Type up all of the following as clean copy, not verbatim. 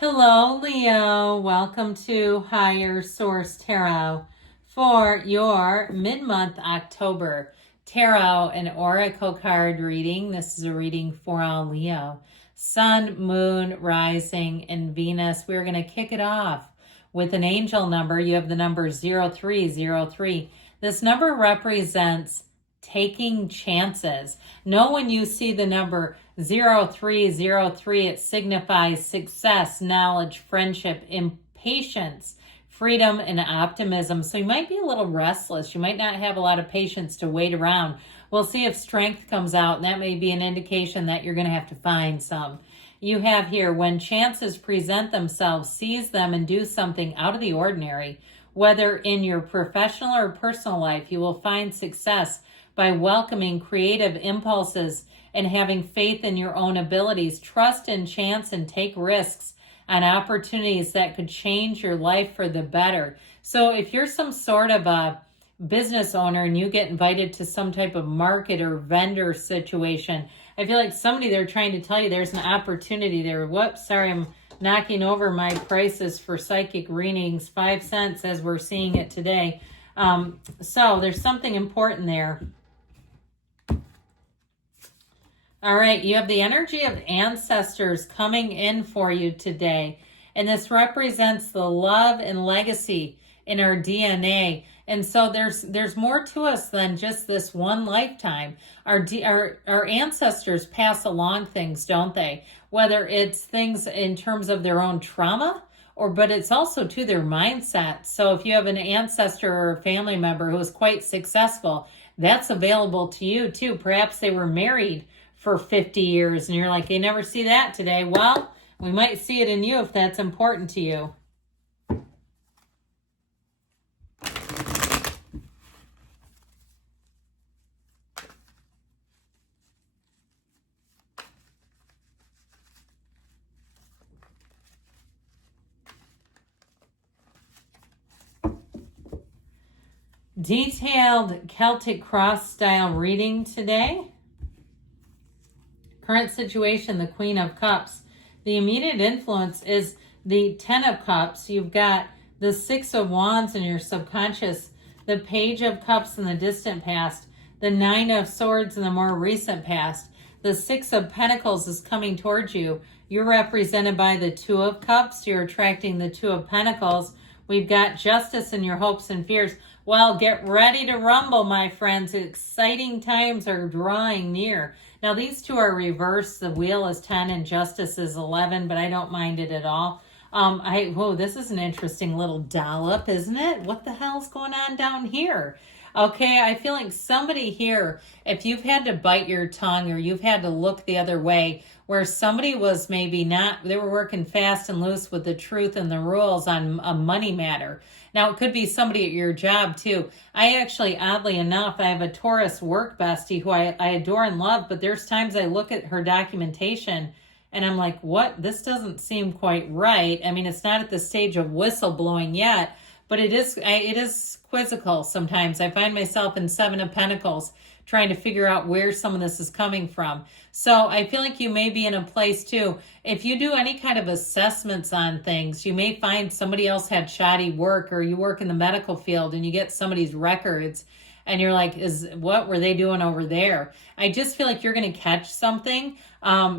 Hello, Leo. Welcome to Higher Source Tarot for your mid-month October tarot and oracle card reading. This is a reading for all Leo. Sun, Moon, Rising, and Venus. We're going to kick it off with an angel number. You have the number 0303. This number represents taking chances. Know when you see the number 0303, it signifies success, knowledge, friendship, impatience, freedom, and optimism. So you might be a little restless. You might not have a lot of patience to wait around. We'll see if strength comes out, and that may be an indication that you're going to have to find some. You have here, when chances present themselves, seize them and do something out of the ordinary. Whether in your professional or personal life, you will find success by welcoming creative impulses and having faith in your own abilities. Trust in chance and take risks on opportunities that could change your life for the better. So if you're some sort of a business owner and you get invited to some type of market or vendor situation, I feel like somebody they're trying to tell you there's an opportunity there. Whoops, sorry, I'm knocking over my prices for psychic readings, 5 cents as we're seeing it today. So there's something important there. All right, you have the energy of ancestors coming in for you today. And this represents the love and legacy in our DNA. And so there's more to us than just this one lifetime. Our ancestors pass along things, don't they? Whether it's things in terms of their own trauma, but it's also to their mindset. So if you have an ancestor or a family member who is quite successful, that's available to you too. Perhaps they were married for 50 years and you're like, you never see that today. Well, we might see it in you if that's important to you. Detailed Celtic cross style reading today. Current situation, the Queen of Cups. The immediate influence is the Ten of Cups. You've got the Six of Wands in your subconscious, the Page of Cups in the distant past, the Nine of Swords in the more recent past. The Six of Pentacles is coming towards you. You're represented by the Two of Cups. You're attracting the Two of Pentacles. We've got Justice in your hopes and fears. Well, get ready to rumble, my friends. Exciting times are drawing near. Now, these two are reversed. The Wheel is 10 and Justice is 11, but I don't mind it at all. Whoa, this is an interesting little dollop, isn't it? What the hell's going on down here? Okay, I feel like somebody here, if you've had to bite your tongue or you've had to look the other way, where somebody was maybe not, they were working fast and loose with the truth and the rules on a money matter. Now, it could be somebody at your job, too. I actually, oddly enough, I have a Taurus work bestie who I adore and love, but there's times I look at her documentation and I'm like, what? This doesn't seem quite right. I mean, it's not at the stage of whistleblowing yet, but it is quizzical sometimes. I find myself in Seven of Pentacles trying to figure out where some of this is coming from. So I feel like you may be in a place too. If you do any kind of assessments on things, you may find somebody else had shoddy work, or you work in the medical field and you get somebody's records and you're like, what were they doing over there? I just feel like you're going to catch something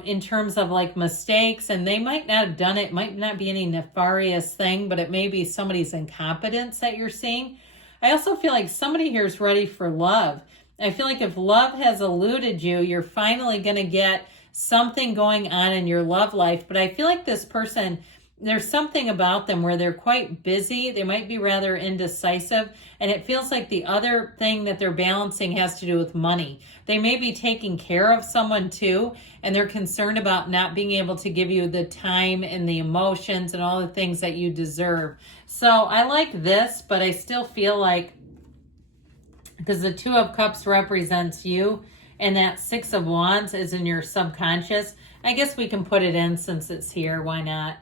in terms of like mistakes, and they might not have done it. It might not be any nefarious thing, but it may be somebody's incompetence that you're seeing. I also feel like somebody here is ready for love. I feel like if love has eluded you, you're finally going to get something going on in your love life. But I feel like this person, there's something about them where they're quite busy. They might be rather indecisive. And it feels like the other thing that they're balancing has to do with money. They may be taking care of someone too, and they're concerned about not being able to give you the time and the emotions and all the things that you deserve. So I like this, but I still feel like, because the Two of Cups represents you and that Six of Wands is in your subconscious, I guess we can put it in since it's here. Why not?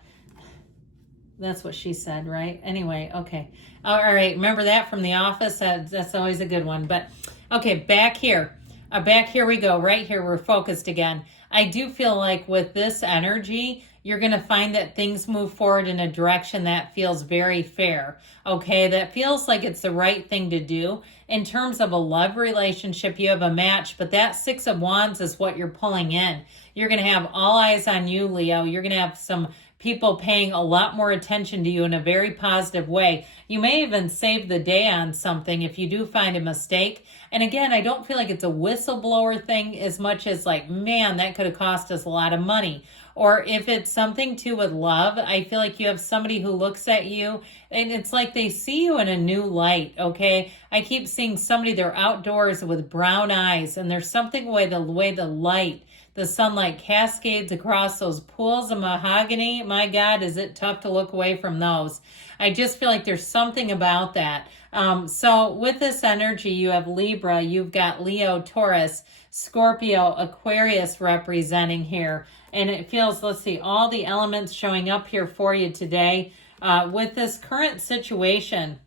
That's what she said, right? Anyway, okay. All right, remember that from The Office? That's always a good one. But, okay, back here. Back here we go. Right here, we're focused again. I do feel like with this energy, you're going to find that things move forward in a direction that feels very fair. Okay, that feels like it's the right thing to do. In terms of a love relationship, you have a match, but that Six of Wands is what you're pulling in. You're going to have all eyes on you, Leo. You're going to have some people paying a lot more attention to you in a very positive way. You may even save the day on something if you do find a mistake. And again, I don't feel like it's a whistleblower thing as much as like, man, that could have cost us a lot of money. Or if it's something to with love, I feel like you have somebody who looks at you and it's like they see you in a new light, okay? I keep seeing somebody, they're outdoors with brown eyes, and there's something the way the light, the sunlight cascades across those pools of mahogany. My God, is it tough to look away from those. I just feel like there's something about that. So with this energy, you have Libra, you've got Leo, Taurus, Scorpio, Aquarius representing here. And it feels, let's see, all the elements showing up here for you today. With this current situation,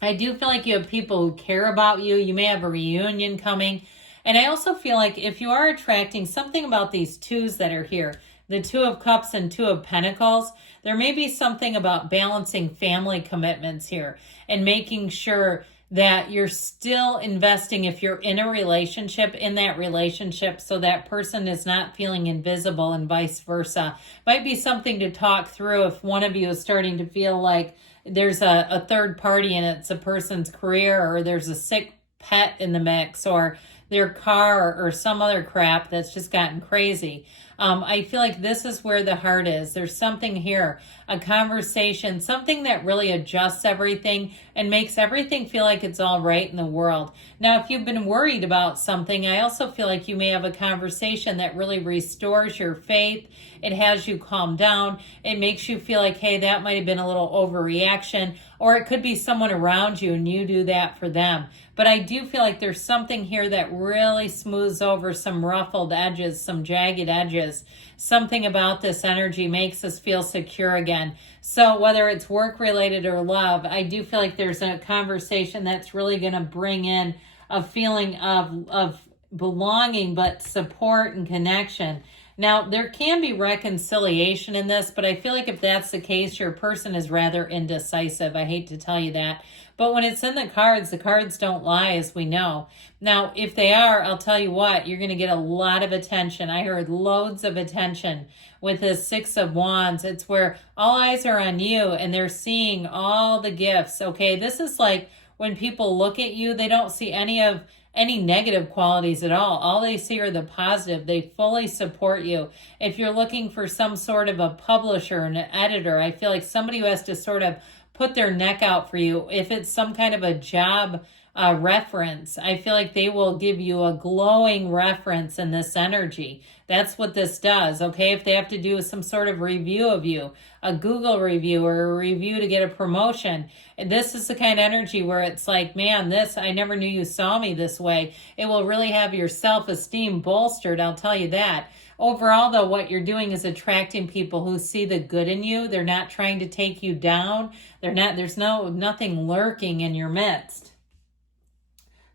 I do feel like you have people who care about you. You may have a reunion coming. And I also feel like if you are attracting something about these twos that are here, the Two of Cups and Two of Pentacles, there may be something about balancing family commitments here and making sure that you're still investing, if you're in a relationship, in that relationship, so that person is not feeling invisible and vice versa. Might be something to talk through if one of you is starting to feel like there's a third party and it's a person's career, or there's a sick pet in the mix, or their car, or some other crap that's just gotten crazy. I feel like this is where the heart is. There's something here, a conversation, something that really adjusts everything and makes everything feel like it's all right in the world. Now, if you've been worried about something, I also feel like you may have a conversation that really restores your faith. It has you calm down. It makes you feel like, hey, that might have been a little overreaction, or it could be someone around you and you do that for them. But I do feel like there's something here that really smooths over some ruffled edges, some jagged edges. Something about this energy makes us feel secure again. So whether it's work related or love, I do feel like there's a conversation that's really going to bring in a feeling of belonging, but support and connection. Now, there can be reconciliation in this, but I feel like if that's the case, your person is rather indecisive. I hate to tell you that. But when it's in the cards don't lie, as we know. Now, if they are, I'll tell you what, you're going to get a lot of attention. I heard loads of attention with this Six of Wands. It's where all eyes are on you and they're seeing all the gifts, okay? This is like when people look at you, they don't see any negative qualities at all. All they see are the positive. They fully support you. If you're looking for some sort of a publisher, an editor, I feel like somebody who has to sort of put their neck out for you. If it's some kind of a job reference, I feel like they will give you a glowing reference in this energy. That's what this does, okay? If they have to do some sort of review of you, a Google review or a review to get a promotion, and this is the kind of energy where it's like, man, I never knew you saw me this way. It will really have your self-esteem bolstered, I'll tell you that. Overall, though, what you're doing is attracting people who see the good in you. They're not trying to take you down. There's nothing lurking in your midst.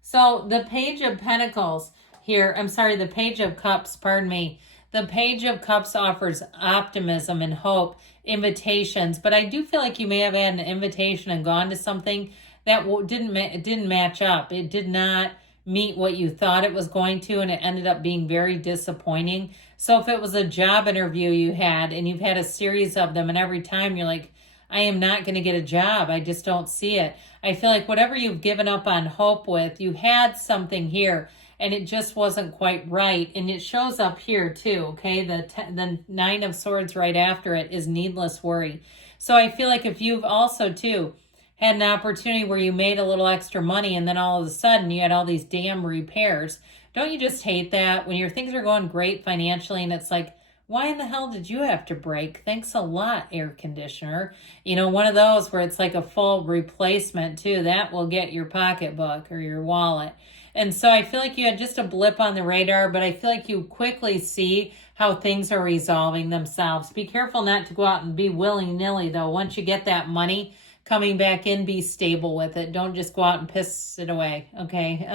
So the Page of Pentacles here, the Page of Cups, pardon me. The Page of Cups offers optimism and hope, invitations, but I do feel like you may have had an invitation and gone to something that didn't match up. It did not meet what you thought it was going to, and it ended up being very disappointing. So if it was a job interview you had, and you've had a series of them, and every time you're like, I am not going to get a job. I just don't see it. I feel like whatever you've given up on hope with, you had something here and it just wasn't quite right. And it shows up here too, okay? The Nine of Swords right after it is needless worry. So I feel like if you've also too had an opportunity where you made a little extra money and then all of a sudden you had all these damn repairs, don't you just hate that when your things are going great financially and it's like, why in the hell did you have to break? Thanks a lot, air conditioner. You know, one of those where it's like a full replacement too. That will get your pocketbook or your wallet. And so I feel like you had just a blip on the radar, but I feel like you quickly see how things are resolving themselves. Be careful not to go out and be willy-nilly though. Once you get that money coming back in, be stable with it. Don't just go out and piss it away, okay?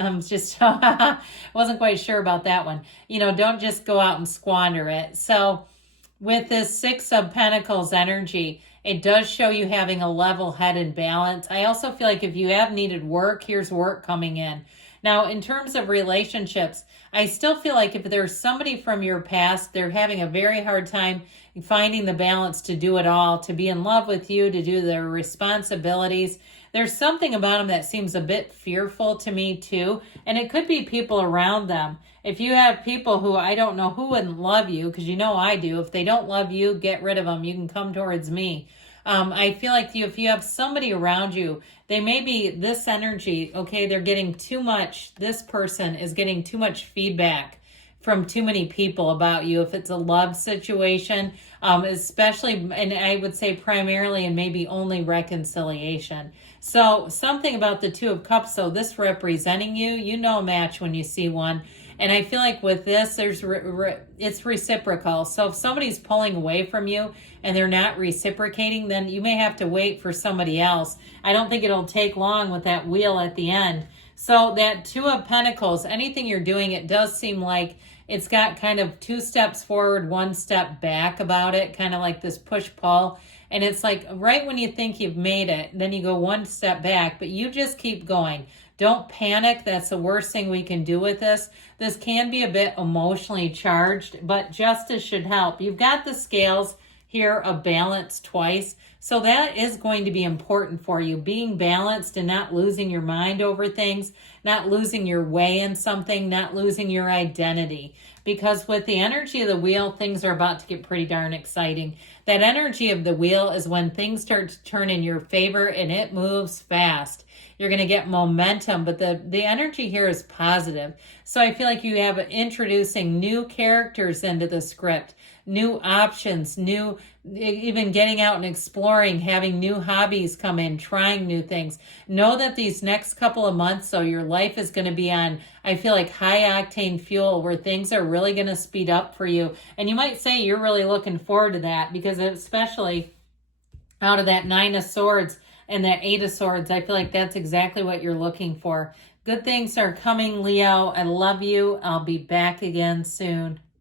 Wasn't quite sure about that one. You know, don't just go out and squander it. So With this Six of Pentacles energy, it does show you having a level-headed balance. I also feel like if you have needed work, here's work coming in. Now, in terms of relationships, I still feel like if there's somebody from your past, they're having a very hard time finding the balance to do it all, to be in love with you, to do their responsibilities. There's something about them that seems a bit fearful to me too, and it could be people around them. If you have people who, I don't know who wouldn't love you, because you know I do. If they don't love you, get rid of them. You can come towards me. I feel like if you have somebody around you, they may be this energy, okay, they're getting too much, this person is getting too much feedback from too many people about you. If it's a love situation, especially, and I would say primarily and maybe only reconciliation. So something about the Two of Cups, so this representing you, you know a match when you see one. And I feel like with this, it's reciprocal. So if somebody's pulling away from you and they're not reciprocating, then you may have to wait for somebody else. I don't think it'll take long with that wheel at the end. So that Two of Pentacles, anything you're doing, it does seem like it's got kind of 2 steps forward, 1 step back about it, kind of like this push-pull. And it's like right when you think you've made it, then you go 1 step back, but you just keep going. Don't panic. That's the worst thing we can do with this. This can be a bit emotionally charged, but justice should help. You've got the scales here of balance twice. So that is going to be important for you, being balanced and not losing your mind over things, not losing your way in something, not losing your identity. Because with the energy of the wheel, things are about to get pretty darn exciting. That energy of the wheel is when things start to turn in your favor and it moves fast. You're going to get momentum, but the energy here is positive. So I feel like you have introducing new characters into the script, new options, even getting out and exploring, having new hobbies come in, trying new things. Know that these next couple of months, so your life is going to be on, I feel like, high octane fuel where things are really going to speed up for you. And you might say you're really looking forward to that, because especially out of that Nine of Swords and that Eight of Swords, I feel like that's exactly what you're looking for. Good things are coming, Leo. I love you. I'll be back again soon.